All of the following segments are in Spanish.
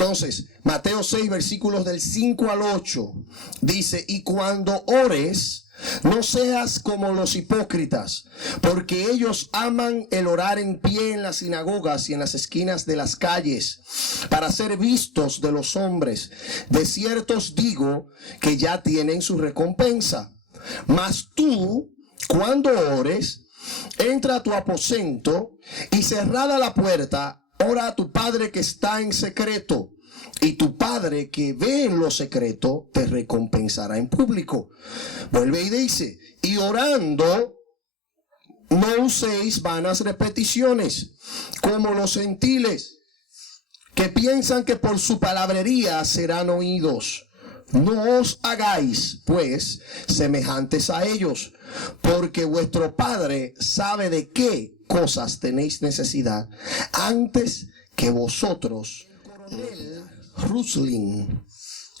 Entonces, Mateo 6, versículos del 5 al 8, dice: y cuando ores, no seas como los hipócritas, porque ellos aman el orar en pie en las sinagogas y en las esquinas de las calles, para ser vistos de los hombres. De cierto os digo que ya tienen su recompensa. Mas tú, cuando ores, entra a tu aposento y cerrada la puerta, ora a tu Padre que está en secreto, y tu Padre que ve en lo secreto te recompensará en público. Vuelve y dice: y orando, no uséis vanas repeticiones, como los gentiles, que piensan que por su palabrería serán oídos. No os hagáis, pues, semejantes a ellos, porque vuestro Padre sabe de qué cosas tenéis necesidad antes que vosotros. Roosevelt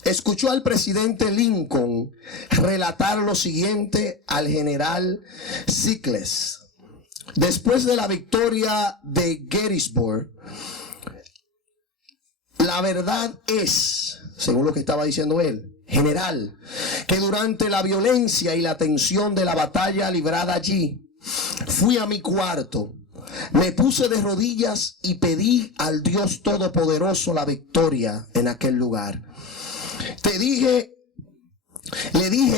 escuchó al presidente Lincoln relatar lo siguiente al general Sickles. Después de la victoria de Gettysburg, la verdad es, según lo que estaba diciendo él, general, que durante la violencia y la tensión de la batalla librada allí, fui a mi cuarto, me puse de rodillas y pedí al Dios Todopoderoso la victoria en aquel lugar. Le dije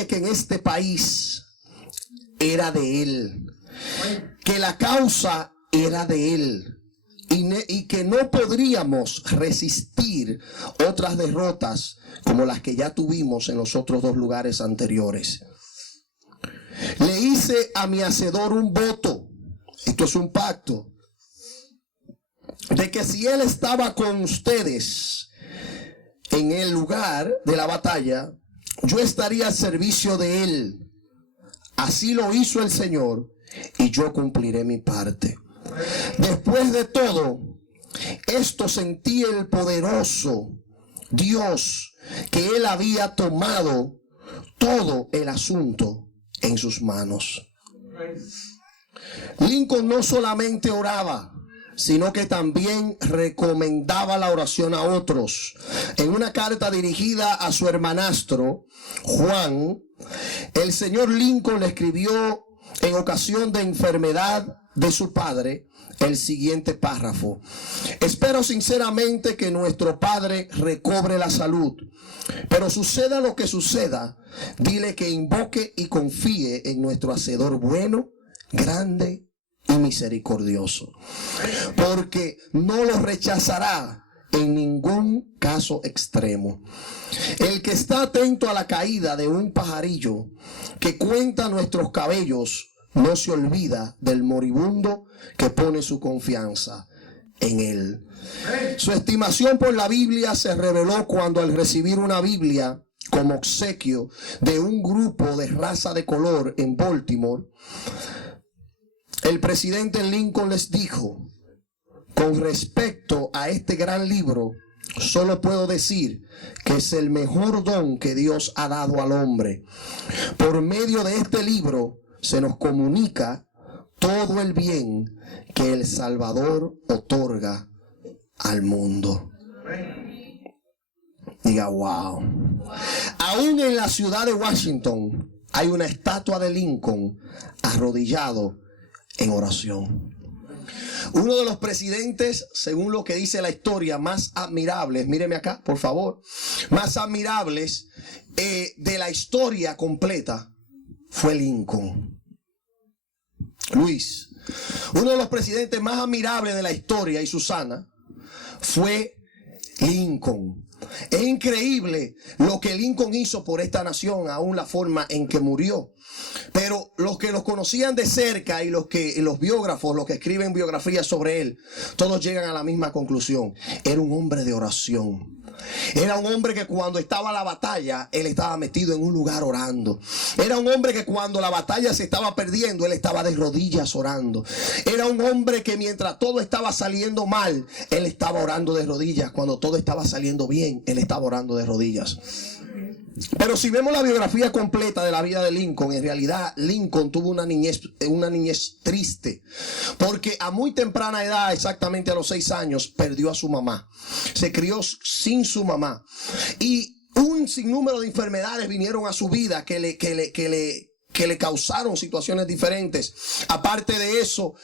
que en este país era de Él, que la causa era de Él, y que no podríamos resistir otras derrotas como las que ya tuvimos en los otros dos lugares anteriores. Le hice a mi hacedor un voto, esto es un pacto, de que si él estaba con ustedes en el lugar de la batalla, yo estaría al servicio de él. Así lo hizo el Señor, y yo cumpliré mi parte. Después de todo esto, sentí el poderoso Dios que él había tomado todo el asunto en sus manos. Lincoln no solamente oraba, sino que también recomendaba la oración a otros. En una carta dirigida a su hermanastro Juan, el señor Lincoln le escribió en ocasión de enfermedad de su padre el siguiente párrafo: espero sinceramente que nuestro padre recobre la salud, pero suceda lo que suceda, dile que invoque y confíe en nuestro hacedor bueno, grande y misericordioso, porque no lo rechazará en ningún caso extremo. El que está atento a la caída de un pajarillo que cuenta nuestros cabellos no se olvida del moribundo que pone su confianza en él. Su estimación por la Biblia se reveló cuando, al recibir una Biblia como obsequio de un grupo de raza de color en Baltimore, el presidente Lincoln les dijo: con respecto a este gran libro, solo puedo decir que es el mejor don que Dios ha dado al hombre. Por medio de este libro se nos comunica todo el bien que el Salvador otorga al mundo. Diga wow. Aún en la ciudad de Washington hay una estatua de Lincoln arrodillado en oración. Uno de los presidentes, según lo que dice la historia, más admirables, míreme acá por favor, más admirables de la historia completa, fue Lincoln. Luis, uno de los presidentes más admirables de la historia, y Susana, fue Lincoln. Es increíble lo que Lincoln hizo por esta nación, aún la forma en que murió. Pero los que los conocían de cerca y los biógrafos, los que escriben biografías sobre él, todos llegan a la misma conclusión: era un hombre de oración. Era un hombre que cuando estaba la batalla, él estaba metido en un lugar orando. Era un hombre que cuando la batalla se estaba perdiendo, él estaba de rodillas orando. Era un hombre que mientras todo estaba saliendo mal, él estaba orando de rodillas. Cuando todo estaba saliendo bien, él estaba orando de rodillas. Pero si vemos la biografía completa de la vida de Lincoln, en realidad Lincoln tuvo una niñez triste, porque a muy temprana edad, exactamente a los 6 años, perdió a su mamá. Se crió sin su mamá y un sinnúmero de enfermedades vinieron a su vida que le causaron situaciones diferentes. Aparte de eso,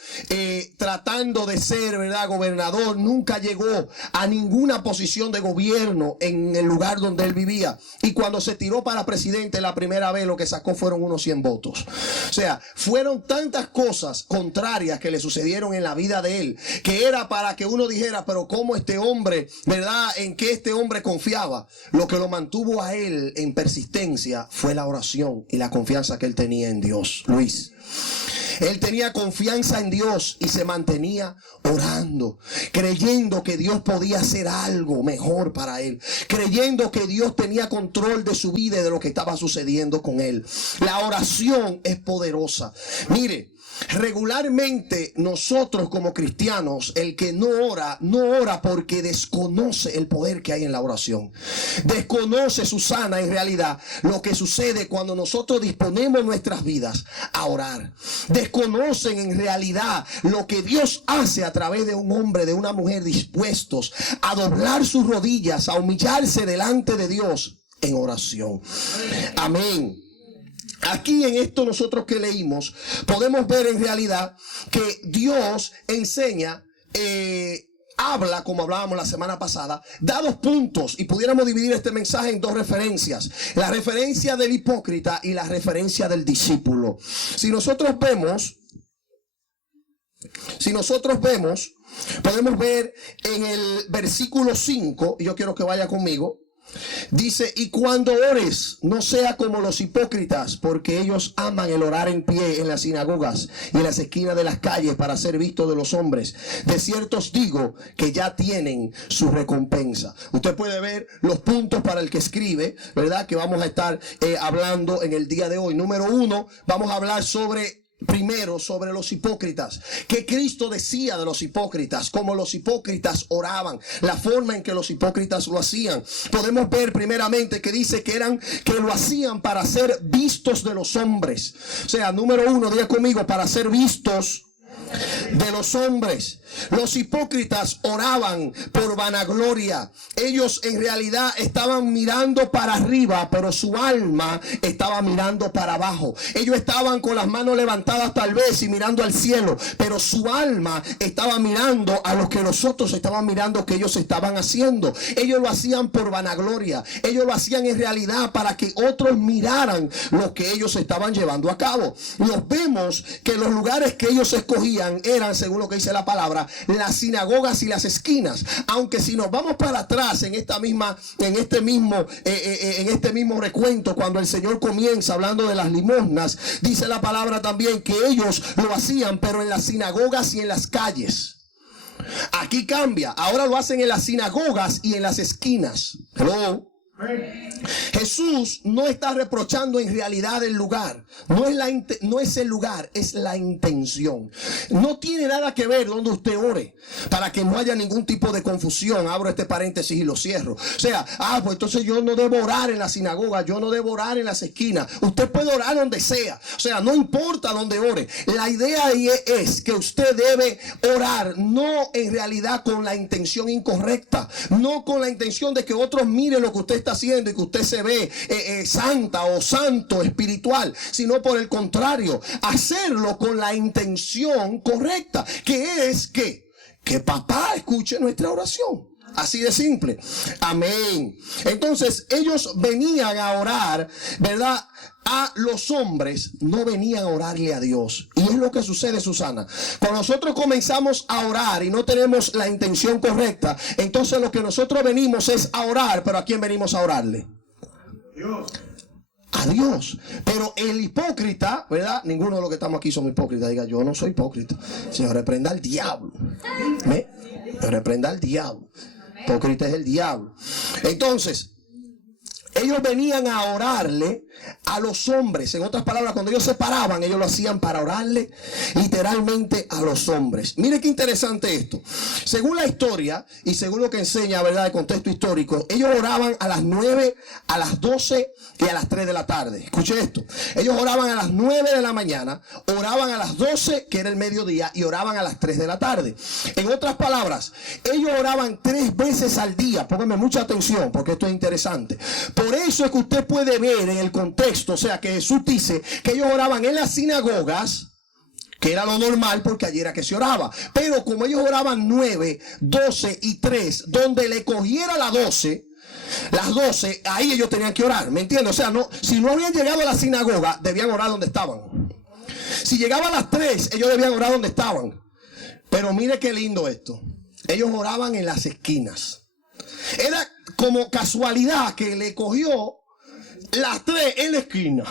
tratando de ser, ¿verdad?, gobernador, nunca llegó a ninguna posición de gobierno en el lugar donde él vivía. Y cuando se tiró para presidente la primera vez, lo que sacó fueron unos 100 votos. O sea, fueron tantas cosas contrarias que le sucedieron en la vida de él, que era para que uno dijera, pero cómo este hombre, ¿verdad?, en qué este hombre confiaba. Lo que lo mantuvo a él en persistencia fue la oración y la confianza que él tenía en Dios, Luis. Él tenía confianza en Dios y se mantenía orando, creyendo que Dios podía hacer algo mejor para él, creyendo que Dios tenía control de su vida y de lo que estaba sucediendo con él. La oración es poderosa. Mire, regularmente nosotros como cristianos, el que no ora porque desconoce el poder que hay en la oración. Desconoce, Susana, en realidad lo que sucede cuando nosotros disponemos nuestras vidas a orar. Desconocen en realidad lo que Dios hace a través de un hombre, de una mujer dispuestos a doblar sus rodillas, a humillarse delante de Dios en oración. Amén. Aquí en esto nosotros que leímos podemos ver en realidad que Dios enseña, habla, como hablábamos la semana pasada, da 2 puntos y pudiéramos dividir este mensaje en 2 referencias. La referencia del hipócrita y la referencia del discípulo. Si nosotros vemos, podemos ver en el versículo 5, y yo quiero que vaya conmigo. Dice, y cuando ores, no sea como los hipócritas, porque ellos aman el orar en pie en las sinagogas y en las esquinas de las calles para ser vistos de los hombres. De cierto os digo que ya tienen su recompensa. Usted puede ver los puntos para el que escribe, ¿verdad?, que vamos a estar hablando en el día de hoy. Número 1, vamos a hablar primero sobre los hipócritas. ¿Qué Cristo decía de los hipócritas? Cómo los hipócritas oraban, la forma en que los hipócritas lo hacían. Podemos ver primeramente que dice que lo hacían para ser vistos de los hombres. O sea, número 1, diga conmigo, para ser vistos de los hombres. Los hipócritas oraban por vanagloria. Ellos en realidad estaban mirando para arriba, pero su alma estaba mirando para abajo. Ellos estaban con las manos levantadas tal vez y mirando al cielo, pero su alma estaba mirando a lo que los otros estaban mirando que ellos estaban haciendo. Ellos lo hacían por vanagloria. Ellos lo hacían en realidad para que otros miraran lo que ellos estaban llevando a cabo. Nos vemos que los lugares que ellos escogían eran, según lo que dice la palabra, las sinagogas y las esquinas. Aunque si nos vamos para atrás en este mismo recuento, cuando el Señor comienza hablando de las limosnas, dice la palabra también que ellos lo hacían, pero en las sinagogas y en las calles. Aquí cambia, ahora lo hacen en las sinagogas y en las esquinas. Hello. Jesús no está reprochando en realidad el lugar. No es el lugar, es la intención. No tiene nada que ver donde usted ore, para que no haya ningún tipo de confusión. Abro este paréntesis y lo cierro. O sea, pues entonces yo no debo orar en la sinagoga, yo no debo orar en las esquinas. Usted puede orar donde sea. O sea, no importa donde ore. La idea ahí es que usted debe orar, no en realidad con la intención incorrecta, no con la intención de que otros miren lo que usted está haciendo y que usted se ve santa o santo espiritual, sino por el contrario, hacerlo con la intención correcta, que es que papá escuche nuestra oración. Así de simple. Amén. Entonces ellos venían a orar, ¿verdad?, a los hombres, no venían a orarle a Dios. Y es lo que sucede, Susana. Cuando nosotros comenzamos a orar y no tenemos la intención correcta, entonces lo que nosotros venimos es a orar. ¿Pero a quién venimos a orarle? Dios. A Dios. Pero el hipócrita, ¿verdad? Ninguno de los que estamos aquí somos hipócritas. Diga, yo no soy hipócrita. Señor, reprenda al diablo. Reprenda al diablo. Hipócrita es el diablo. Entonces, ellos venían a orarle, a los hombres. En otras palabras, cuando ellos se paraban, ellos lo hacían para orarle literalmente a los hombres. Mire qué interesante esto. Según la historia y según lo que enseña, ¿verdad?, el contexto histórico, ellos oraban a las 9, a las 12 y a las 3 de la tarde. Escuche esto. Ellos oraban a las 9 de la mañana, oraban a las 12, que era el mediodía, y oraban a las 3 de la tarde. En otras palabras, ellos oraban 3 veces al día. Pónganme mucha atención porque esto es interesante. Por eso es que usted puede ver en el contexto, o sea, que Jesús dice que ellos oraban en las sinagogas, que era lo normal porque allí era que se oraba. Pero como ellos oraban 9, 12 y 3, donde le cogiera las 12, ahí ellos tenían que orar, ¿me entiendes? O sea, no, si no habían llegado a la sinagoga, debían orar donde estaban. Si llegaban a las 3, ellos debían orar donde estaban. Pero mire qué lindo esto. Ellos oraban en las esquinas. Era como casualidad que le cogió las 3 en la esquina.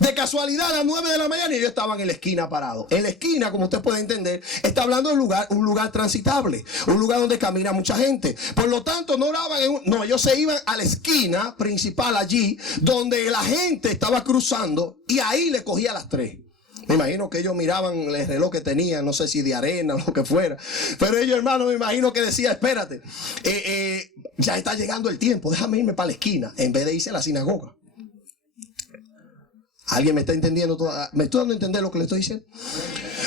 De casualidad a las 9 de la mañana y ellos estaban en la esquina parados. En la esquina, como usted puede entender, está hablando de un lugar transitable, un lugar donde camina mucha gente. Por lo tanto, no oraban no, ellos se iban a la esquina principal allí, donde la gente estaba cruzando, y ahí le cogía las 3. Me imagino que ellos miraban el reloj que tenían, no sé si de arena o lo que fuera. Pero ellos, hermano, me imagino que decía, espérate, ya está llegando el tiempo, déjame irme para la esquina, en vez de irse a la sinagoga. ¿Alguien me está entendiendo? ¿Me estoy dando a entender lo que le estoy diciendo?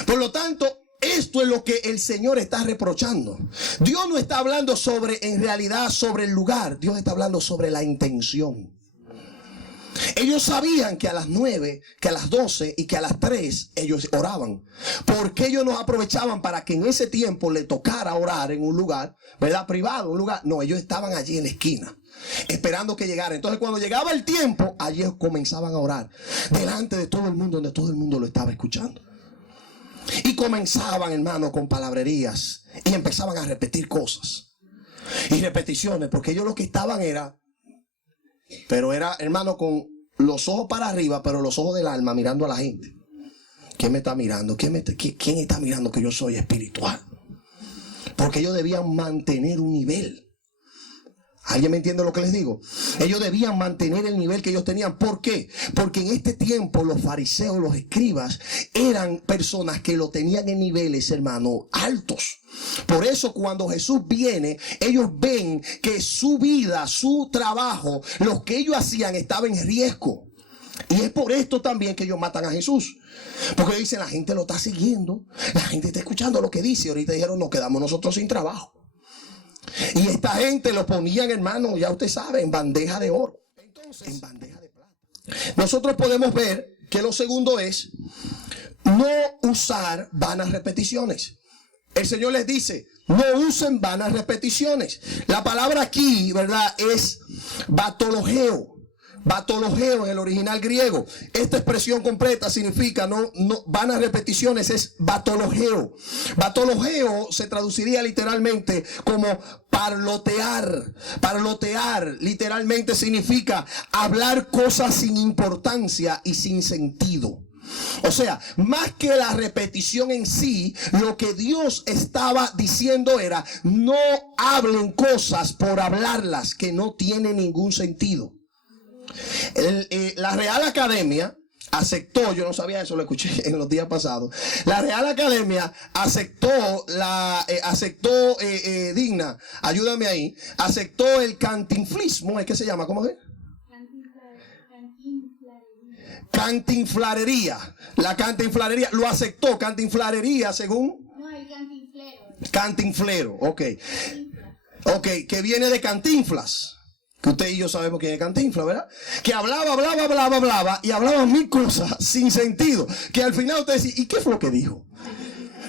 Por lo tanto, esto es lo que el Señor está reprochando. Dios no está hablando en realidad sobre el lugar. Dios está hablando sobre la intención. Ellos sabían que a las 9, que a las 12 y que a las 3 ellos oraban. Porque ellos no aprovechaban para que en ese tiempo le tocara orar en un lugar, ¿verdad?, privado, un lugar. No, ellos estaban allí en la esquina, esperando que llegara. Entonces, cuando llegaba el tiempo, allí comenzaban a orar delante de todo el mundo, donde todo el mundo lo estaba escuchando. Y comenzaban, hermano, con palabrerías y empezaban a repetir cosas y repeticiones, porque ellos lo que estaban era, hermano, con los ojos para arriba, pero los ojos del alma mirando a la gente. ¿Quién me está mirando? ¿Quién está mirando que yo soy espiritual? Porque ellos debían mantener un nivel. ¿Alguien me entiende lo que les digo? Ellos debían mantener el nivel que ellos tenían. ¿Por qué? Porque en este tiempo los fariseos, los escribas, eran personas que lo tenían en niveles, hermano, altos. Por eso cuando Jesús viene, ellos ven que su vida, su trabajo, lo que ellos hacían estaba en riesgo. Y es por esto también que ellos matan a Jesús. Porque dicen, la gente lo está siguiendo, la gente está escuchando lo que dice. Ahorita dijeron, nos quedamos nosotros sin trabajo. Y esta gente lo ponían, hermano, ya usted sabe, en bandeja de oro. Entonces, en bandeja de plata. Nosotros podemos ver que lo segundo es no usar vanas repeticiones. El Señor les dice, no usen vanas repeticiones. La palabra aquí, ¿verdad?, es batologeo. Batologeo en el original griego. Esta expresión completa significa, no vanas repeticiones, es batologeo. Batologeo se traduciría literalmente como parlotear. Parlotear literalmente significa hablar cosas sin importancia y sin sentido. O sea, más que la repetición en sí, lo que Dios estaba diciendo era, no hablen cosas por hablarlas que no tienen ningún sentido. La Real Academia aceptó, yo no sabía eso, lo escuché en los días pasados. La Real Academia aceptó Digna, ayúdame ahí, aceptó el cantinflismo, ¿es que se llama? ¿Cómo es? Cantinflarería. La cantinflarería lo aceptó. Cantinflarería según. No, el cantinflero. Cantinflero, ok. Ok, que viene de Cantinflas. Que usted y yo sabemos que es Cantinflas, ¿verdad? Que hablaba y hablaba mil cosas sin sentido. Que al final usted dice, ¿y qué fue lo que dijo?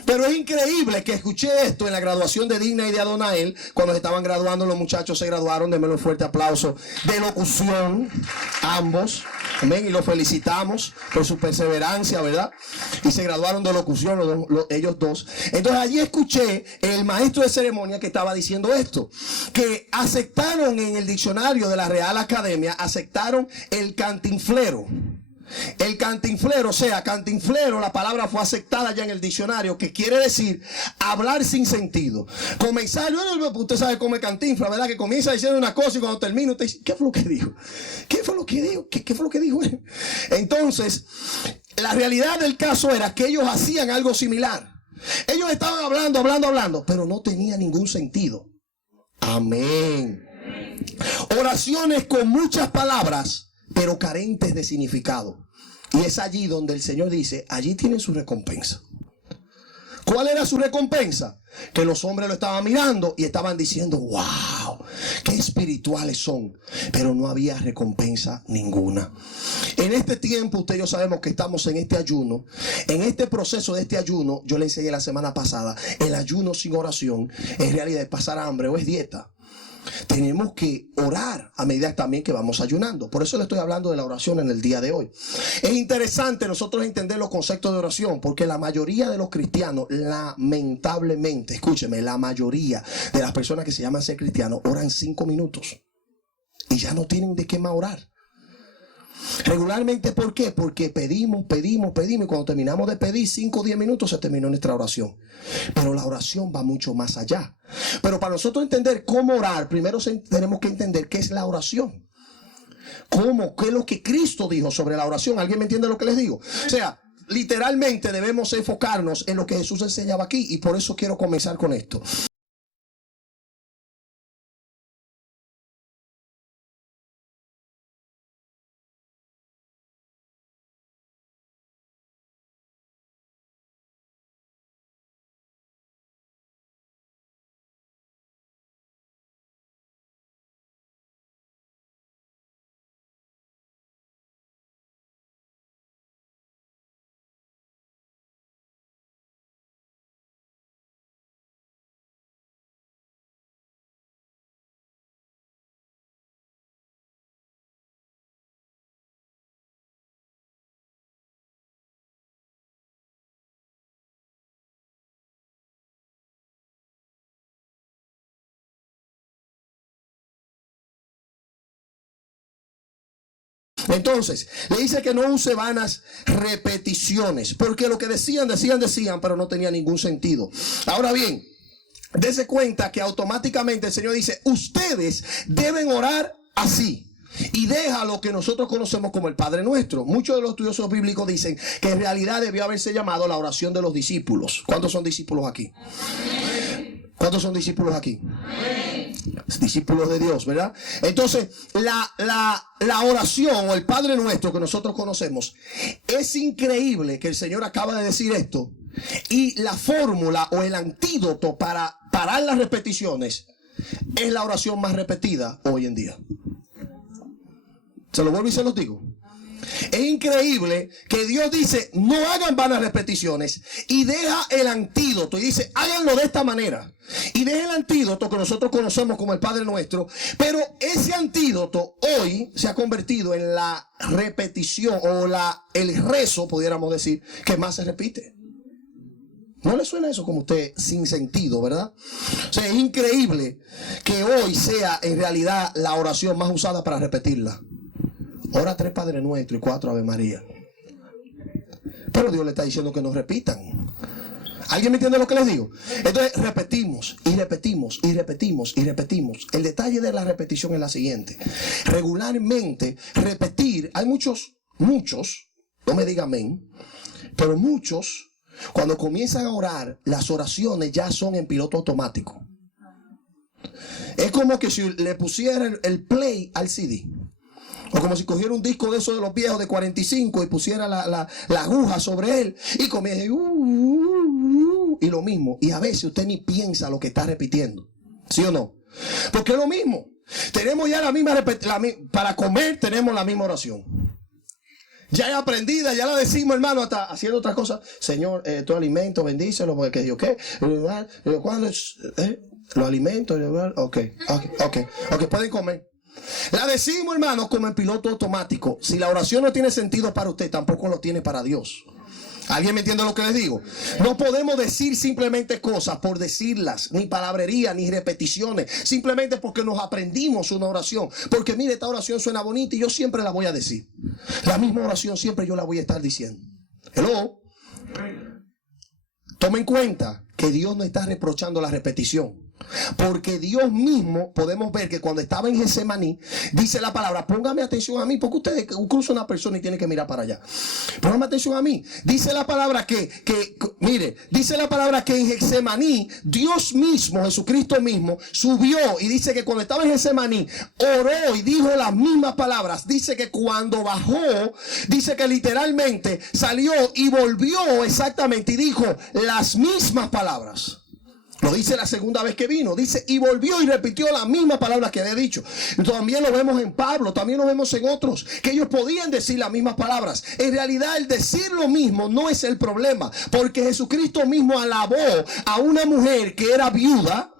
Pero es increíble que escuché esto en la graduación de Digna y de Adonael. Cuando se estaban graduando, los muchachos se graduaron. Denme un fuerte aplauso de locución, ambos. Amén. Y los felicitamos por su perseverancia, ¿verdad? Y se graduaron de locución ellos dos. Entonces allí escuché el maestro de ceremonia que estaba diciendo esto. Que aceptaron en el diccionario de la Real Academia, aceptaron el cantinflero. El cantinflero, o sea, cantinflero, la palabra fue aceptada ya en el diccionario, que quiere decir hablar sin sentido. Comenzar, usted sabe cómo es cantinfla, ¿verdad? Que comienza diciendo una cosa y cuando termina usted dice, ¿qué fue lo que dijo? ¿Qué fue lo que dijo? ¿Qué fue lo que dijo? Entonces, la realidad del caso era que ellos hacían algo similar. Ellos estaban hablando, pero no tenía ningún sentido. Amén. Oraciones con muchas palabras, pero carentes de significado. Y es allí donde el Señor dice, allí tienen su recompensa. ¿Cuál era su recompensa? Que los hombres lo estaban mirando y estaban diciendo, wow, qué espirituales son. Pero no había recompensa ninguna. En este tiempo, ustedes y yo sabemos que estamos en este ayuno. En este proceso de este ayuno, yo le enseñé la semana pasada, el ayuno sin oración en realidad es pasar hambre o es dieta. Tenemos que orar a medida también que vamos ayunando. Por eso le estoy hablando de la oración en el día de hoy. Es interesante nosotros entender los conceptos de oración, porque la mayoría de los cristianos, lamentablemente, escúcheme, la mayoría de las personas que se llaman ser cristianos oran 5 minutos y ya no tienen de qué más orar. Regularmente, ¿por qué? Porque pedimos y cuando terminamos de pedir 5 o 10 minutos se terminó nuestra oración. Pero la oración va mucho más allá. Pero para nosotros entender cómo orar, primero tenemos que entender qué es la oración. ¿Qué es lo que Cristo dijo sobre la oración? ¿Alguien me entiende lo que les digo? O sea, literalmente debemos enfocarnos en lo que Jesús enseñaba aquí, y por eso quiero comenzar con esto. Entonces, le dice que no use vanas repeticiones, porque lo que decían, pero no tenía ningún sentido. Ahora bien, dése cuenta que automáticamente el Señor dice, ustedes deben orar así. Y deja lo que nosotros conocemos como el Padre Nuestro. Muchos de los estudiosos bíblicos dicen que en realidad debió haberse llamado la oración de los discípulos. ¿Cuántos son discípulos aquí? ¿Cuántos son discípulos aquí? Discípulos de Dios, ¿verdad? Entonces, la oración o el Padre Nuestro que nosotros conocemos, es increíble que el Señor acaba de decir esto. Y la fórmula o el antídoto para parar las repeticiones es la oración más repetida hoy en día. Se lo vuelvo y se los digo. Es increíble que Dios dice, no hagan vanas repeticiones, y deja el antídoto y dice, háganlo de esta manera. Y deja el antídoto que nosotros conocemos como el Padre Nuestro, pero ese antídoto hoy se ha convertido en la repetición o el rezo, pudiéramos decir, que más se repite. ¿No le suena eso como usted sin sentido, verdad? O sea, es increíble que hoy sea en realidad la oración más usada para repetirla. Ora 3 Padre Nuestro y 4 Ave María. Pero Dios le está diciendo que no repitan. ¿Alguien me entiende lo que les digo? Entonces repetimos y repetimos y repetimos y repetimos. El detalle de la repetición es la siguiente. Regularmente repetir, hay muchos, no me diga amén, pero muchos, cuando comienzan a orar, las oraciones ya son en piloto automático. Es como que si le pusieran el play al CD. O como si cogiera un disco de esos de los viejos de 45 y pusiera la aguja sobre él y comienza y lo mismo. Y a veces usted ni piensa lo que está repitiendo. ¿Sí o no? Porque es lo mismo. Tenemos ya para comer tenemos la misma oración. Ya es aprendida, ya la decimos, hermano, hasta haciendo otras cosas. Señor, tu alimento, bendícelo, porque Dios, ¿qué? ¿Cuándo es? Los alimentos, ok, pueden comer. La decimos, hermanos, como en piloto automático. Si la oración no tiene sentido para usted, tampoco lo tiene para Dios. ¿Alguien me entiende lo que les digo? No podemos decir simplemente cosas por decirlas, ni palabrería, ni repeticiones, simplemente porque nos aprendimos una oración. Porque mire, esta oración suena bonita y yo siempre la voy a decir. La misma oración siempre yo la voy a estar diciendo. Hello. Toma en cuenta que Dios no está reprochando la repetición. Porque Dios mismo, podemos ver que cuando estaba en Getsemaní, dice la palabra, póngame atención a mí, porque ustedes cruzan una persona y tienen que mirar para allá. Póngame atención a mí. Dice la palabra mire, dice la palabra que en Getsemaní, Dios mismo, Jesucristo mismo, subió y dice que cuando estaba en Getsemaní, oró y dijo las mismas palabras. Dice que cuando bajó, dice que literalmente salió y volvió exactamente y dijo las mismas palabras. Lo dice la segunda vez que vino. Dice, y volvió y repitió las mismas palabras que había dicho. También lo vemos en Pablo, también lo vemos en otros, que ellos podían decir las mismas palabras. En realidad, el decir lo mismo no es el problema, porque Jesucristo mismo alabó a una mujer que era viuda.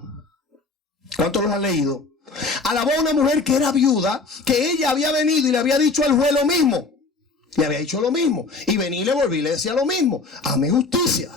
¿Cuántos los han leído? Alabó a una mujer que era viuda, que ella había venido y le había dicho al juez lo mismo. Le había dicho lo mismo. Y venía y le volví y le decía lo mismo. Hazme justicia.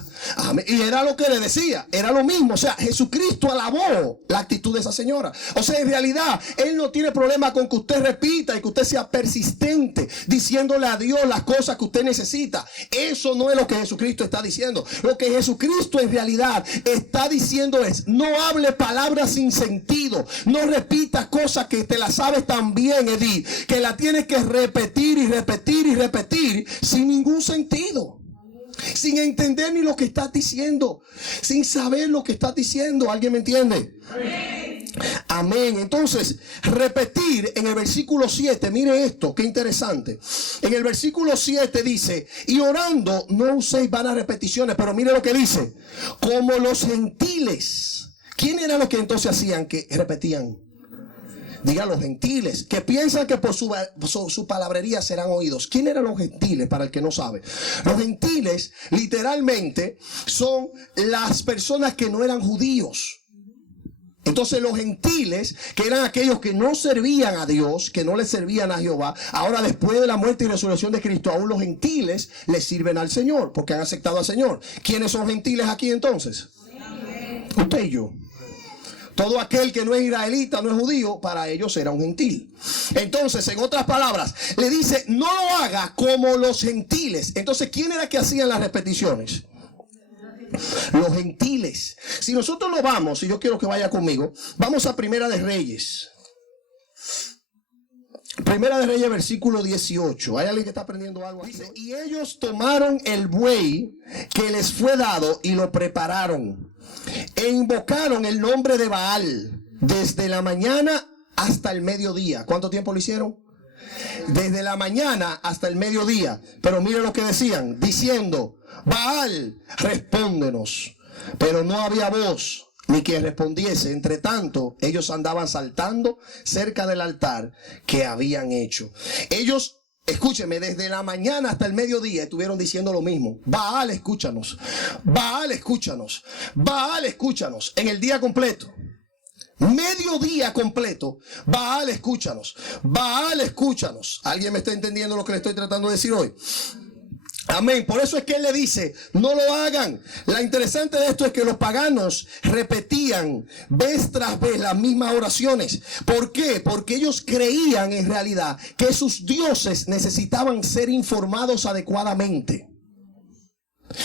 Y era lo que le decía. Era lo mismo. O sea, Jesucristo alabó la actitud de esa señora. O sea, en realidad, Él no tiene problema con que usted repita y que usted sea persistente diciéndole a Dios las cosas que usted necesita. Eso no es lo que Jesucristo está diciendo. Lo que Jesucristo en realidad está diciendo es, no hable palabras sin sentido. No repitas cosas que te las sabes tan bien, Edith, que la tienes que repetir y repetir y repetir sin ningún sentido. Sin entender ni lo que estás diciendo, sin saber lo que estás diciendo. ¿Alguien me entiende? Amén. Amén. Entonces, repetir en el versículo 7, mire esto, qué interesante. En el versículo 7 dice, y orando no uséis vanas repeticiones, pero mire lo que dice, como los gentiles. ¿Quién eran los que entonces hacían que repetían? Diga, los gentiles, que piensan que por su palabrería serán oídos. ¿Quién eran los gentiles? Para el que no sabe, los gentiles literalmente son las personas que no eran judíos. Entonces los gentiles, que eran aquellos que no servían a Dios, que no le servían a Jehová, ahora después de la muerte y resurrección de Cristo, aún los gentiles le sirven al Señor, porque han aceptado al Señor. ¿Quiénes son gentiles aquí entonces? Usted y yo. Todo aquel que no es israelita, no es judío, para ellos era un gentil. Entonces, en otras palabras, le dice, no lo haga como los gentiles. Entonces, ¿quién era que hacían las repeticiones? Los gentiles. Si nosotros no vamos, y yo quiero que vaya conmigo, vamos a Primera de Reyes. Primera de Reyes, versículo 18. ¿Hay alguien que está aprendiendo algo? Dice, y ellos tomaron el buey que les fue dado y lo prepararon. E invocaron el nombre de Baal desde la mañana hasta el mediodía. ¿Cuánto tiempo lo hicieron? Desde la mañana hasta el mediodía. Pero mire lo que decían, diciendo, Baal, respóndenos. Pero no había voz ni quien respondiese. Entre tanto, ellos andaban saltando cerca del altar que habían hecho. Ellos, escúcheme, desde la mañana hasta el mediodía estuvieron diciendo lo mismo. Baal, escúchanos. Baal, escúchanos. Baal, escúchanos. En el día completo. Mediodía completo. Baal, escúchanos. Baal, escúchanos. ¿Alguien me está entendiendo lo que le estoy tratando de decir hoy? Amén. Por eso es que él le dice, no lo hagan. La interesante de esto es que los paganos repetían vez tras vez las mismas oraciones. ¿Por qué? Porque ellos creían en realidad que sus dioses necesitaban ser informados adecuadamente.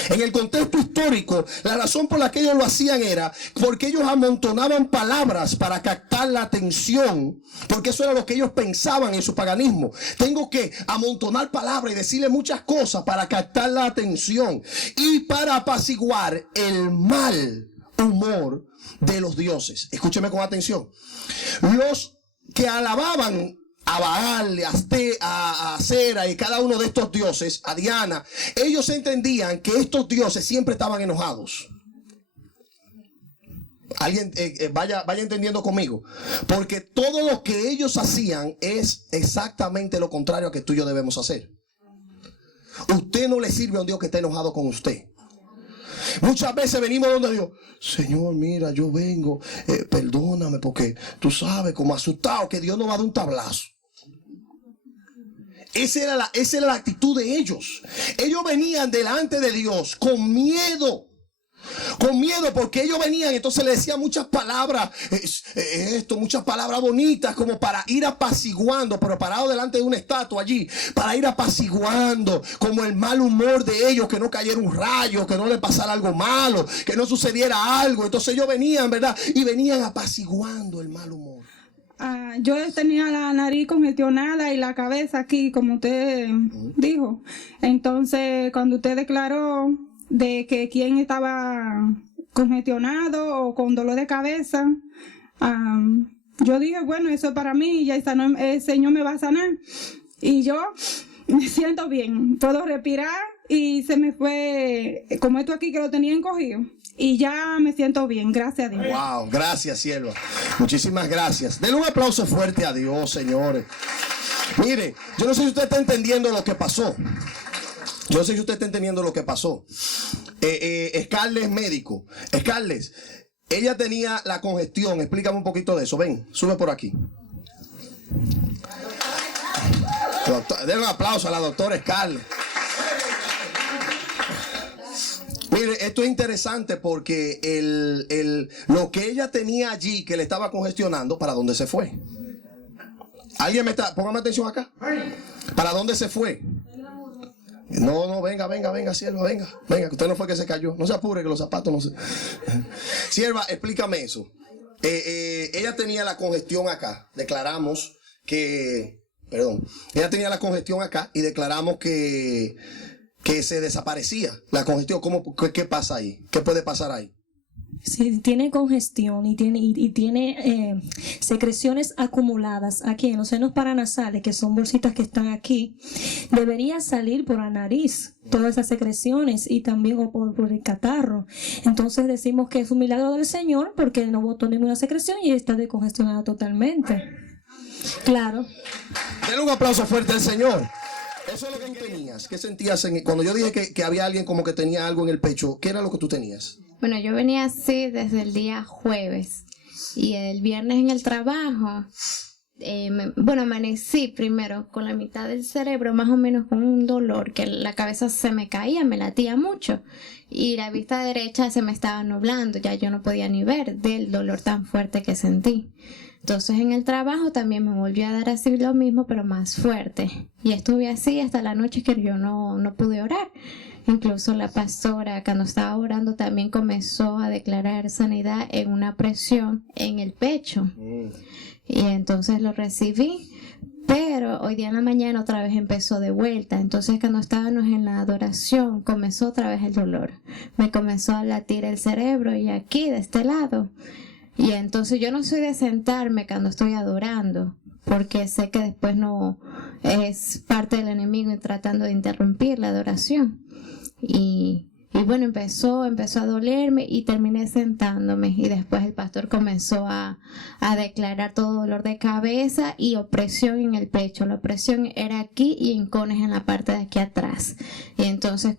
En el contexto histórico, la razón por la que ellos lo hacían era porque ellos amontonaban palabras para captar la atención, porque eso era lo que ellos pensaban en su paganismo. Tengo que amontonar palabras y decirle muchas cosas para captar la atención y para apaciguar el mal humor de los dioses. Escúcheme con atención. Los que alababan a Baal, a Acera y cada uno de estos dioses, a Diana, ellos entendían que estos dioses siempre estaban enojados. Alguien vaya entendiendo conmigo, porque todo lo que ellos hacían es exactamente lo contrario a que tú y yo debemos hacer. Usted no le sirve a un Dios que esté enojado con usted. Muchas veces venimos donde Dios, Señor, mira, yo vengo, perdóname, porque tú sabes, como asustado, que Dios nos va a dar un tablazo. Esa era la actitud de ellos. Ellos venían delante de Dios con miedo. Con miedo, porque ellos venían, entonces le decían muchas palabras, muchas palabras bonitas, como para ir apaciguando, pero parado delante de una estatua allí, para ir apaciguando, como el mal humor de ellos, que no cayera un rayo, que no le pasara algo malo, que no sucediera algo. Entonces ellos venían, ¿verdad? Y venían apaciguando el mal humor. Yo tenía la nariz congestionada y la cabeza aquí, como usted dijo. Entonces, cuando usted declaró de que quien estaba congestionado o con dolor de cabeza, yo dije, bueno, eso es para mí, ya el Señor me va a sanar. Y yo me siento bien, puedo respirar y se me fue, como esto aquí que lo tenía encogido. Y ya me siento bien, gracias a Dios. Wow, gracias, sierva. Muchísimas gracias. Denle un aplauso fuerte a Dios, señores. Mire, yo no sé si usted está entendiendo lo que pasó. Yo no sé si usted está entendiendo lo que pasó. Scarlett es médico. Scarlett, ella tenía la congestión. Explícame un poquito de eso. Ven, sube por aquí. Den un aplauso a la doctora Scarlett. Mire, esto es interesante porque lo que ella tenía allí que le estaba congestionando, ¿para dónde se fue? ¿Alguien me está? Póngame atención acá. ¿Para dónde se fue? No, venga, sierva, venga, que usted no fue que se cayó. No se apure que los zapatos no se... Sierva, explícame eso. Ella tenía la congestión acá. Declaramos que... Perdón. Ella tenía la congestión acá y declaramos que se desaparecía la congestión. ¿Qué pasa ahí? ¿Qué puede pasar ahí? Si tiene congestión y tiene secreciones acumuladas aquí en los senos paranasales, que son bolsitas que están aquí, debería salir por la nariz todas esas secreciones y también por el catarro. Entonces decimos que es un milagro del Señor porque no botó ninguna secreción y está descongestionada totalmente. Claro. Denle un aplauso fuerte al Señor. Eso es lo que tú tenías. ¿Qué sentías cuando yo dije que había alguien como que tenía algo en el pecho? ¿Qué era lo que tú tenías? Bueno, yo venía así desde el día jueves y el viernes en el trabajo, amanecí primero con la mitad del cerebro más o menos con un dolor, que la cabeza se me caía, me latía mucho y la vista derecha se me estaba nublando, ya yo no podía ni ver del dolor tan fuerte que sentí. Entonces en el trabajo también me volvió a dar así lo mismo, pero más fuerte. Y estuve así hasta la noche que yo no pude orar. Incluso la pastora, cuando estaba orando, también comenzó a declarar sanidad en una presión en el pecho. Y entonces lo recibí. Pero hoy día en la mañana otra vez empezó de vuelta. Entonces cuando estábamos en la adoración, comenzó otra vez el dolor. Me comenzó a latir el cerebro y aquí, de este lado. Y entonces yo no soy de sentarme cuando estoy adorando, porque sé que después no es parte del enemigo y tratando de interrumpir la adoración. Y bueno, empezó a dolerme y terminé sentándome. Y después el pastor comenzó a declarar todo dolor de cabeza y opresión en el pecho. La opresión era aquí y hincones en la parte de aquí atrás. Y entonces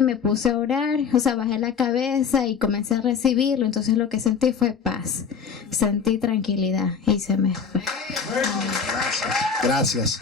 me puse a orar, bajé la cabeza y comencé a recibirlo. Entonces lo que sentí fue paz. Sentí tranquilidad y se me fue. Gracias.